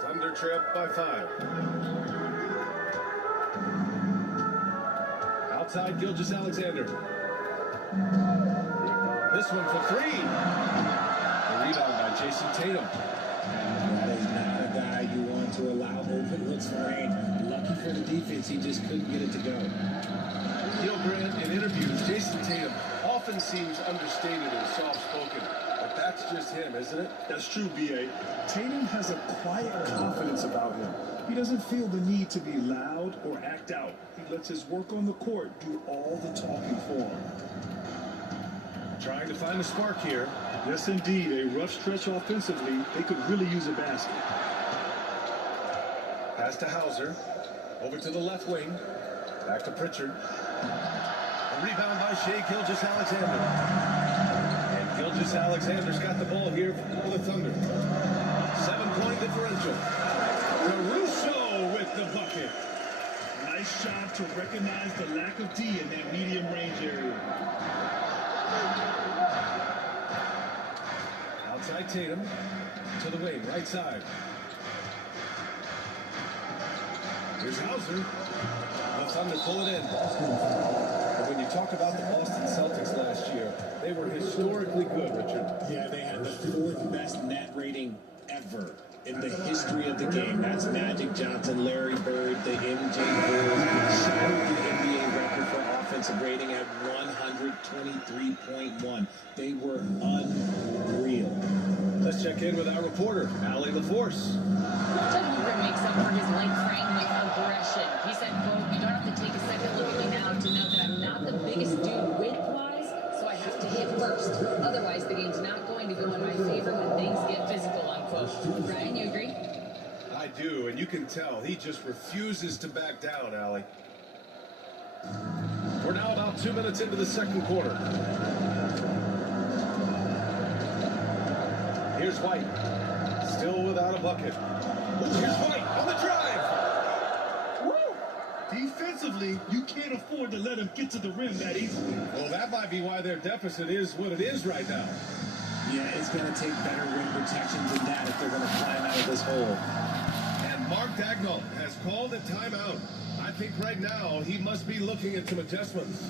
Thunder trail by 5. Outside, Gilgeous-Alexander. This one for 3. The rebound by Jason Tatum. That is not a guy you want to allow open looks for Rain. Lucky for the defense, he just couldn't get it to go. You know, Grant, in interviews, Jason Tatum often seems understated and soft-spoken. But that's just him, isn't it? That's true, B.A. Tatum has a quiet confidence about him. He doesn't feel the need to be loud or act out. He lets his work on the court do all the talking for him. Trying to find a spark here. Yes, indeed. A rough stretch offensively. They could really use a basket. Pass to Hauser. Over to the left wing. Back to Pritchard. A rebound by Shai Gilgeous-Alexander. And Gilgeous-Alexander's got the ball here for the Thunder. 7-point differential. Caruso with the bucket. Nice job to recognize the lack of D in that medium range area. Outside Tatum. To the wing, right side. Here's Hauser. The Thunder pull it in. And when you talk about the Boston Celtics last year, they were historically good, Richard. Yeah, they had the 4th best net rating ever in the history of the game. That's Magic Johnson, Larry Bird, the MJ Bulls, shattered the NBA record for offensive rating at 123.1. They were unreal. Let's check in with our reporter, Allie LaForce. Devin Booker makes up for his light frame with aggression. He said, quote, "You don't have to take a second look at me now to know that I'm not the biggest dude width-wise, so I have to hit first. Otherwise, the game's not going to go in my favor when things get physical," unquote. Brian, you agree? I do, and you can tell he just refuses to back down, Allie. We're now about 2 minutes into the second quarter. Here's White. Still without a bucket. Here's White on the drive. Woo! Defensively, you can't afford to let him get to the rim that easily. Well, that might be why their deficit is what it is right now. Yeah, it's going to take better rim protection than that if they're going to climb out of this hole. And Mark Daigneault has called a timeout. I think right now he must be looking at some adjustments.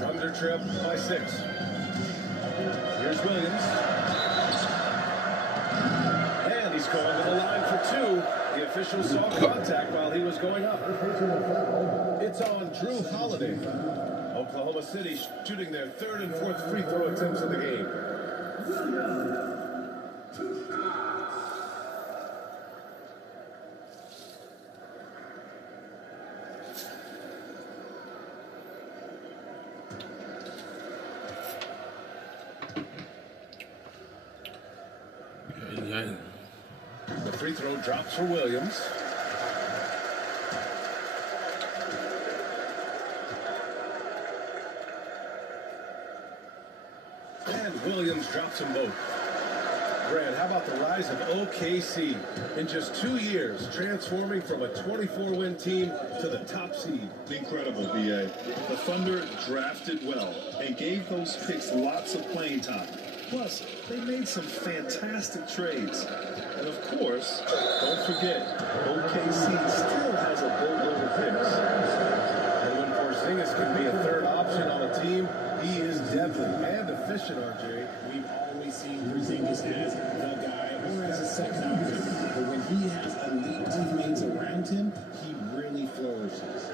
Thunder trip by 6. Here's Williams. And he's going to the line for 2. The official saw contact while he was going up. It's on Drew Holiday. Oklahoma City shooting their 3rd and 4th free throw attempts of the game. The free throw drops for Williams. And Williams drops them both. Grant, how about the rise of OKC? In just 2 years, transforming from a 24-win team to the top seed. Incredible, B.A. The Thunder drafted well and gave those picks lots of playing time. Plus, they made some fantastic trades. And of course, don't forget, OKC still has a boatload of picks. And when Porzingis can be a third option on a team, he is deadly and efficient, RJ. We've always seen Porzingis as the guy or as a second option. But when he has elite teammates around him, he really flourishes.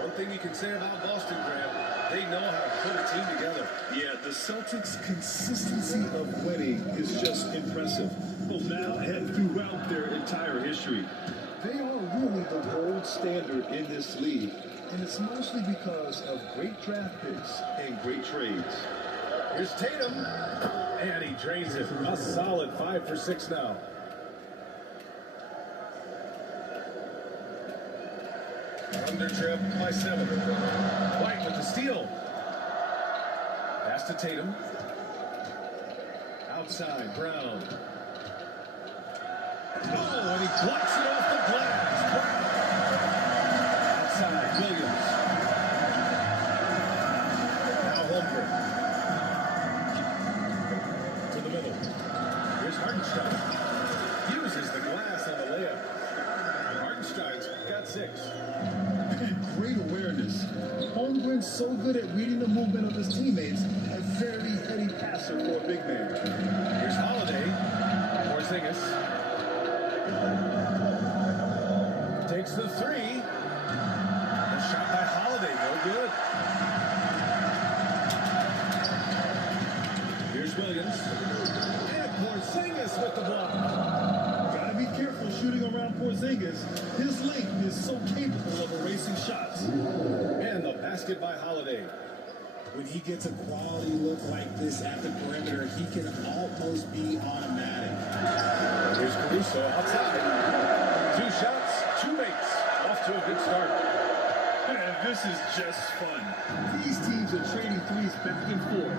One thing you can say about Boston, Grant, they know how to put a team together. Yeah, the Celtics' consistency of winning is just impressive. Well, now and throughout their entire history. They are really the gold standard in this league. And it's mostly because of great draft picks and great trades. Here's Tatum, and he drains it. A solid 5 for 6 now. Under trip by 7. White with the steal. Pass to Tatum. Outside, Brown. Oh, and he blocks it off the glass. Brown. Outside, Williams. Now Holmgren. To the middle. Here's Hartenstein. Uses the glass on the layup. Hartenstein's got 6. And great awareness. Holmgren's so good at reading the movement of his teammates, a very heady passer for a big man. Here's Holiday. Porzingis. Takes the 3. A shot by Holiday, no good. Here's Williams. And Porzingis with the block. Gotta be careful shooting around Porzingis. His length is so capable of erasing shots. And the basket by Holiday. When he gets a quality look like this at the perimeter, he can almost be automatic. Here's Caruso outside. 2 shots, 2 makes. Off to a good start. And this is just fun. These teams are trading threes back and forth.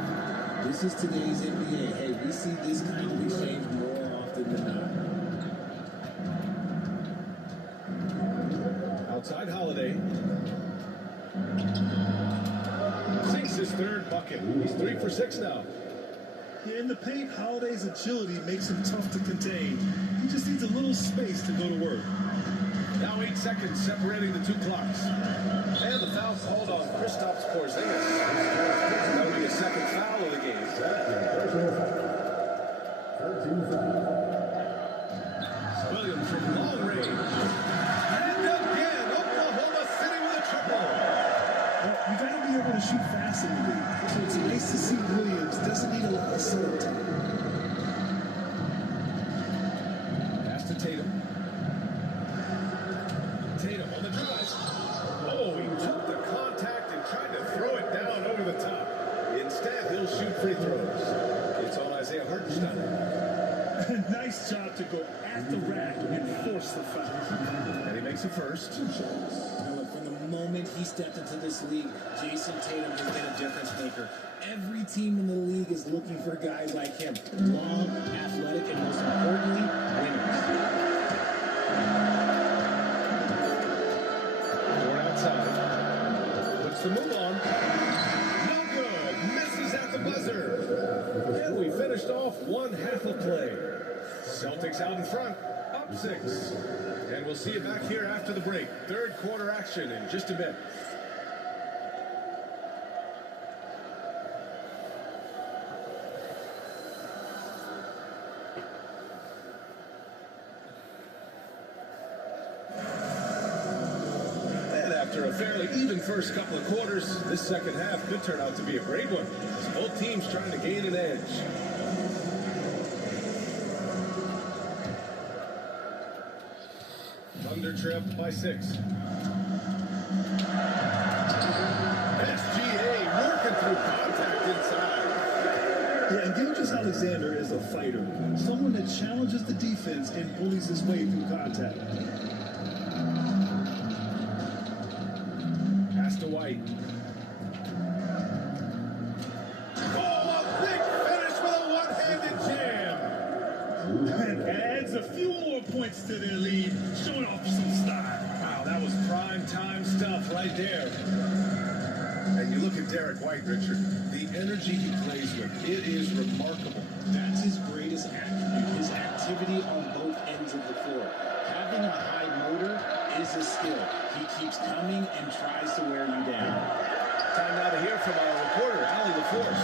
This is today's NBA. Hey, we see this kind of exchange more often than not. Outside Holiday. Sinks his 3rd bucket. He's 3 for 6 now. Yeah, in the paint, Holiday's agility makes him tough to contain. He just needs a little space to go to work. Now 8 seconds separating the 2 clocks. And the foul called on Kristaps Porzingis. That'll be a 2nd foul of the game. Williams from long range. And again, Oklahoma City with a triple. Well, you gotta be able to shoot fast in the league. So it's nice to see Williams doesn't need a lot of setup time. Pass to Tatum. Tatum on the drive. Oh, he took the contact and tried to throw it down over the top. Instead, he'll shoot free throws. It's on Isaiah Hartenstein. Nice job to go at the rack and force the foul. And he makes a first. Now, look, from the moment he stepped into this league, Jason Tatum has been a difference maker. Every team in the league is looking for guys like him. Long, athletic, and most importantly, winners. Going outside. Puts the move on. No good. Misses at the buzzer. And we finished off 1 half of play. Celtics out in front. Up 6. And we'll see you back here after the break. 3rd quarter action in just a bit. After a fairly even first couple of quarters, this second half could turn out to be a great one. As both teams trying to gain an edge. Thunder trip by 6. SGA working through contact inside. Yeah, and Gilgeous-Alexander is a fighter. Someone that challenges the defense and bullies his way through contact. Pass to White. Oh, a big finish with a one-handed jam. And adds a few more points to their lead, showing off some style. Wow, that was prime time stuff right there. And you look at Derek White, Richard. the energy he plays with, it is remarkable. That's his greatest attribute, his activity on both ends of the floor. Having a high motor is a skill. He keeps coming and tries to wear you down. Time now to hear from our reporter, Allie LaForce.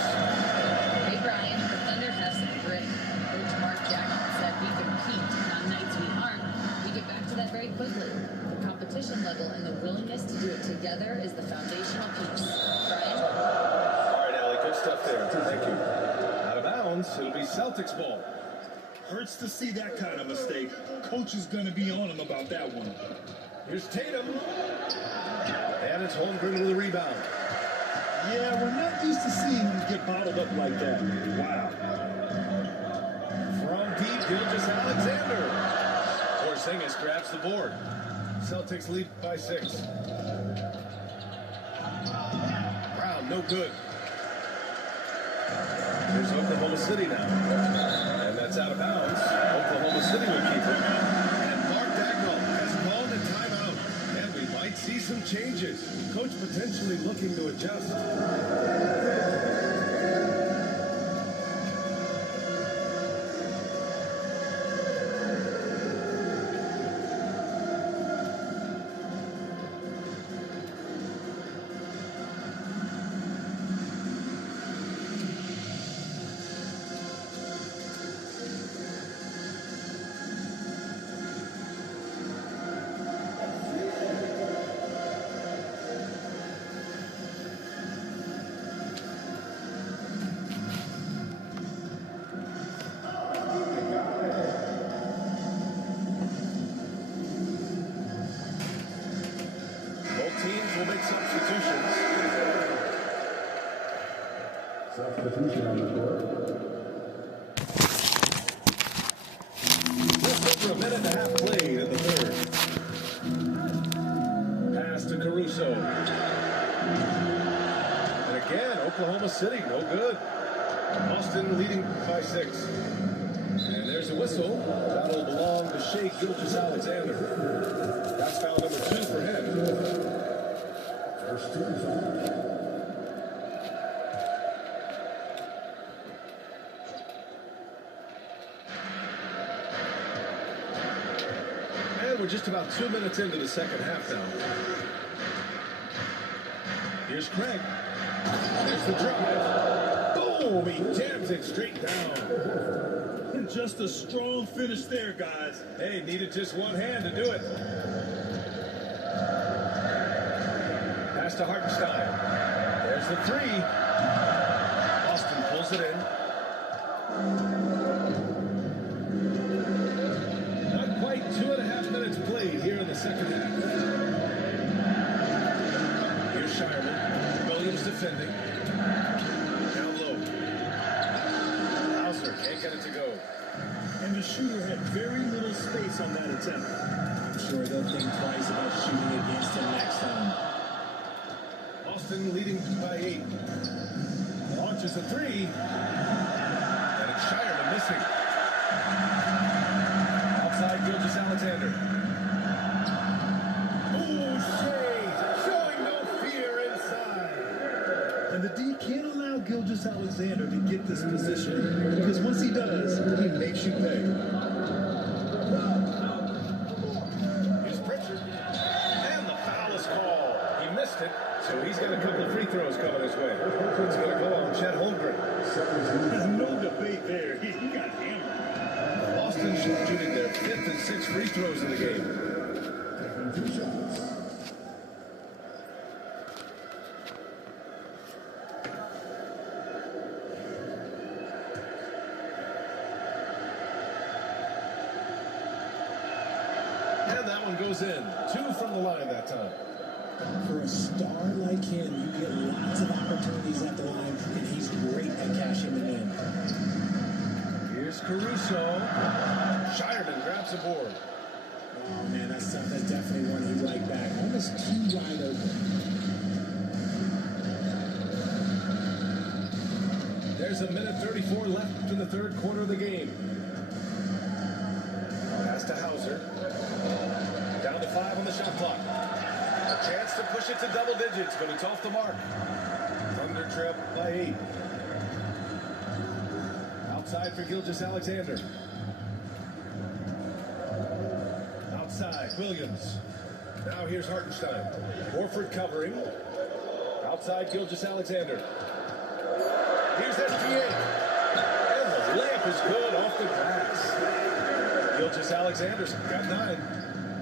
Hey Brian, the Thunder have some grit. Coach Mark Jackson said we compete, and on nights we aren't, we get back to that very quickly. The competition level and the willingness to do it together is the foundational piece. Brian? All right, Allie, good stuff there. Thank you. Out of bounds, it'll be Celtics ball. Hurts to see that kind of mistake. Coach is going to be on him about that one. Here's Tatum. And it's Holmgren with a rebound. Yeah, we're not used to seeing him get bottled up like that. Wow. From deep, Gilgeous Alexander. Porzingis grabs the board. Celtics lead by 6. Brown, no good. Here's Oklahoma City now. And that's out of bounds. Oklahoma City will keep it. And Mark Dagnall has called a timeout. And we might see some changes. Coach potentially looking to adjust. Teams will make substitutions. Substitution on the court. Just over a minute and a half played in the third. Pass to Caruso. And again, Oklahoma City, no good. Boston leading by 6. And there's a whistle. That'll belong to Shai Gilgeous-Alexander. That's foul number 2 for him. First team foul. And we're just about 2 minutes into the second half now. Here's Craig. There's the drive. Boom! He jams it straight down. Just a strong finish there, guys. Hey, needed just one hand to do it. Pass to Hartenstein. There's the 3. Boston pulls it in. Not quite 2.5 minutes played here in the second half. Here's Shireman. Williams defending. Down low. Hauser can't get it to go. And the shooter had very little space on that attempt. I'm sure they'll think twice about shooting against him next time. Boston leading by 8. Launches a 3. And it's Shireman missing. Outside Gilgeous-Alexander. Oh, Shai showing no fear inside. And the D can't allow Gilgeous-Alexander to get this position, because once he does, he makes you pay. Here's Pritchard. And the foul is called. He missed it, so he's got a couple of free throws coming his way. It's going to go on Chet Holmgren. There's no debate there. He got hammered. Boston shooting their 5th and 6th free throws in the game. Taking 2 shots. And that one goes in. 2 from the line that time. For a star like him, you get lots of opportunities at the line, and he's great at cashing them in. Here's Caruso. Shireman grabs the board. Oh, man, that's definitely one he'd like back. Almost too wide open. There's a minute 34 left in the third quarter of the game. Pass to Hauser. Down to 5 on the shot clock. A chance to push it to double digits, but it's off the mark. Thunder Thunder trail by 8. Outside for Gilgeous-Alexander. Outside, Williams. Now here's Hartenstein. Horford covering. Outside, Gilgeous-Alexander. Here's SGA. And the layup is good off the glass. Gilgeous-Alexander's got 9.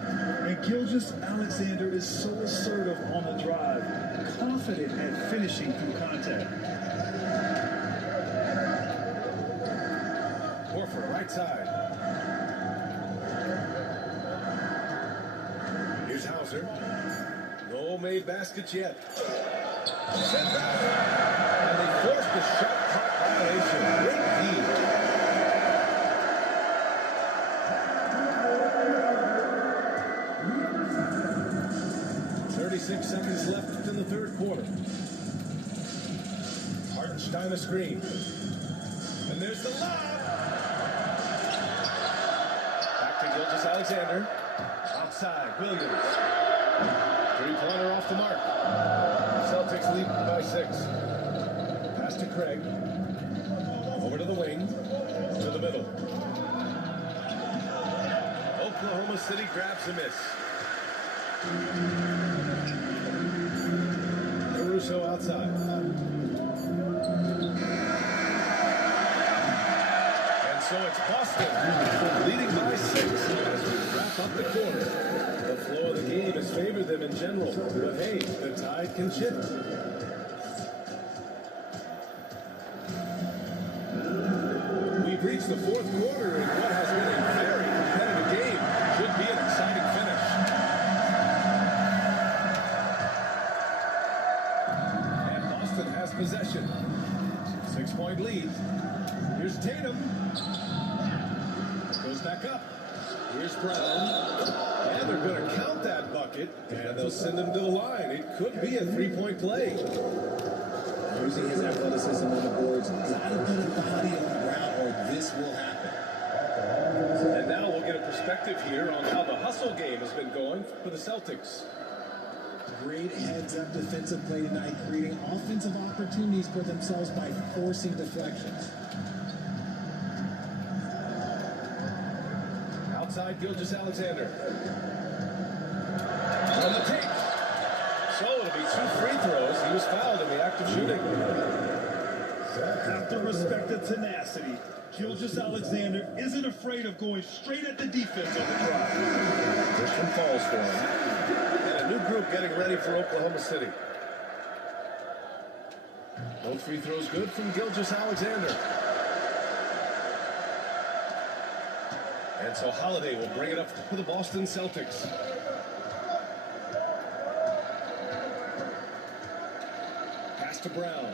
And Gilgeous-Alexander is so assertive on the drive, confident at finishing through contact. Horford, right side. Here's Hauser. No made baskets yet. Set back. And they forced the shot clock violation. Great D. 36 seconds left in the third quarter. Hartenstein a screen. And there's the lob. Back to Gilgeous-Alexander. Outside, Williams. Three-pointer off the mark. Celtics lead by 6. Pass to Craig. Over to the wing. To the middle. Oklahoma City grabs a miss. Caruso outside. And so it's Boston leading by 6 as we wrap up the quarter. The flow of the game has favored them in general, but hey, the tide can shift. We've reached the fourth quarter in what has been a very competitive game. Should be an exciting finish. And Boston has possession. 6-point lead. Here's Tatum. Goes back up. Here's Brown. And they're going to count that bucket, and they'll send him to the line. It could be a 3-point play. Using his athleticism on the boards, gotta put a body on the ground or this will happen. And now we'll get a perspective here on how the hustle game has been going for the Celtics. Great heads-up defensive play tonight, creating offensive opportunities for themselves by forcing deflections. Outside, Gilgeous-Alexander. On the take. So it'll be 2 free throws. He was fouled in the act of shooting. Have to respect the tenacity. Gilgeous-Alexander isn't afraid of going straight at the defense on the drive. First one falls for him. And a new group getting ready for Oklahoma City. No free throws good from Gilgeous-Alexander. And so Holiday will bring it up for the Boston Celtics. Pass to Brown.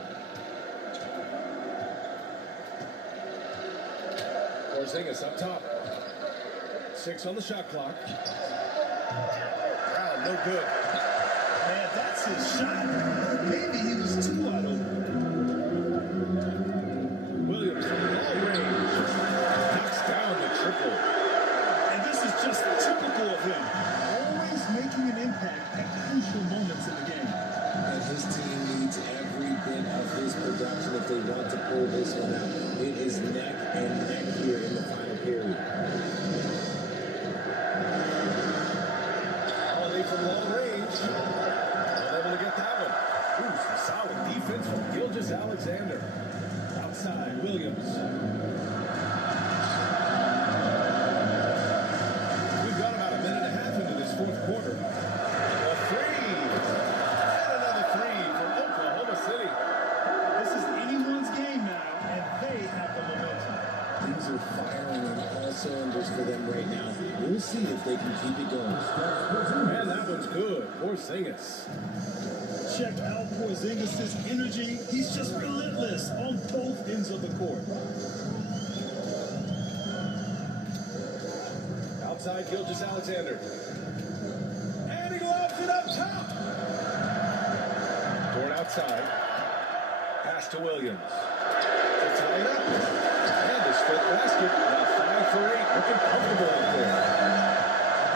Porzingis up top. 6 on the shot clock. Brown, no good. Man, that's his shot. Maybe he was too wide open. Williams from long range. Knocks down the triple. And this is just typical of him. Always making an impact at crucial moments in the game. And his team needs every bit of his production if they want to pull this one out. It is neck and neck here in the final period. Holiday from long range. Unable to get that one. Ooh, some solid defense from Gilgeous-Alexander. Outside, Williams. We've got about a minute and a half into this fourth quarter. A 3. And another 3 from Oklahoma City. This is anyone's game now, and they have the momentum. Things are firing on all cylinders for them right now. We'll see if they can keep it going. Man, that one's good. Porzingis. Check out Porzingis' energy. He's just relentless on both ends of the court. Outside, Gilgeous-Alexander. And he lobs it up top. Toward outside. Pass to Williams. To tie it up. And his fifth basket. Now 5 for 8. Looking comfortable out there.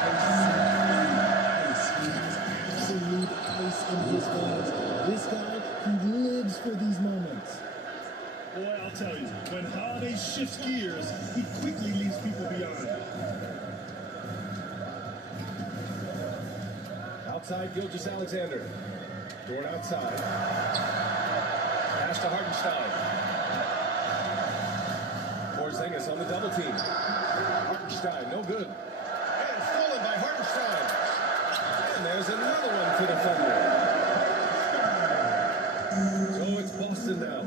Ice. He has absolute ice in his veins. This guy, he lives for the shifts gears, he quickly leaves people behind. Outside, Gilgeous-Alexander. Dort outside. Pass to Hartenstein. Porzingis on the double team. Hartenstein, no good. And stolen by Hartenstein. And there's another one for the Thunder. So it's Boston now.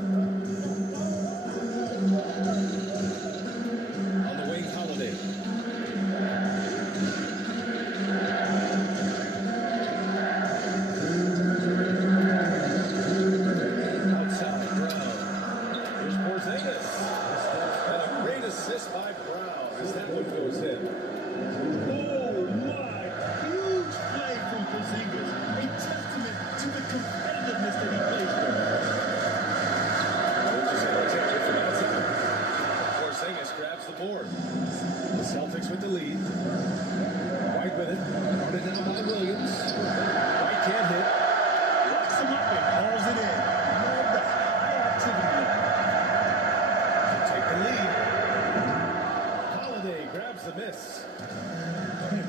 On the wing, Holiday. Outside, Brown. Here's Porzingis. And a great assist by Brown as that one goes in. Oh my! Huge play from Porzingis. A testament to the competitiveness that he plays for. Gilgeous-Alexander from outside. Porzingis grabs the board. The Celtics with the lead. White with it. Guarded now by Williams. White can't hit. Locks him up and hauls it in. Love the high activity. Take the lead. Holiday grabs the miss.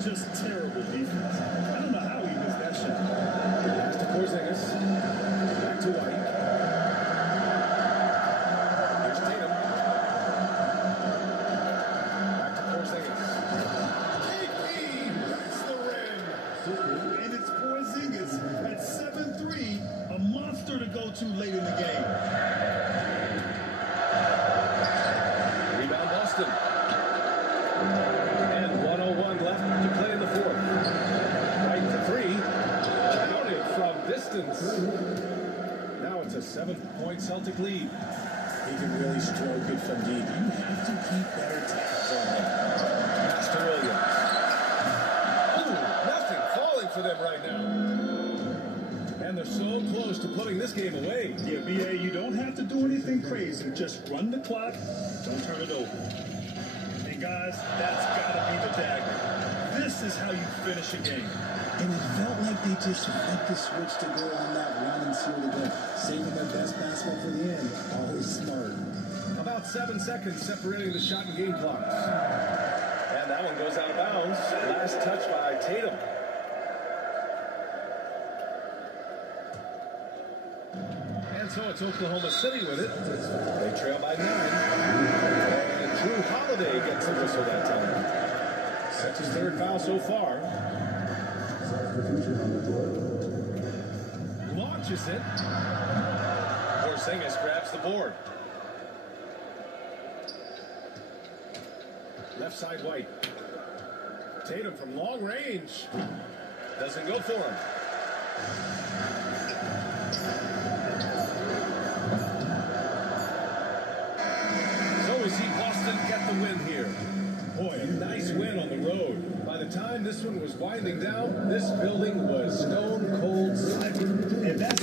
Just terrible defense. I don't know how he missed that shot. Pass to Porzingis. Back to White. Here's Tatum. Back to Porzingis. KP hits the rim. And it's Porzingis at 7-3, a monster to go to late in the game. Rebound Boston. And 1:01 left to play in the fourth. White for three. Counted from distance. Now it's a 7-point Celtic lead. He can really stroke it from deep. You have to keep better tabs on him. Pass to Williams. Ooh, nothing falling for them right now. And they're so close to putting this game away. Yeah, BA, you don't have to do anything crazy. Just run the clock. Don't turn it over. And guys, that's got to be the dagger. This is how you finish a game. And it felt like they just flipped the switch to go on that run and seal the goal, saving their best basketball for the end. Always smart. About 7 seconds separating the shot and game clocks. And that one goes out of bounds. Last touch by Tatum. And so it's Oklahoma City with it. They trail by 9. And Drew Holiday gets the whistle that time. That's his third foul so far. Substitution on the court. Launches it. Porzingis grabs the board. Left side White. Tatum from long range. Doesn't go for him. So we see Boston get the win here. Boy, a nice win on the road. By the time this one was winding down, this building was stone cold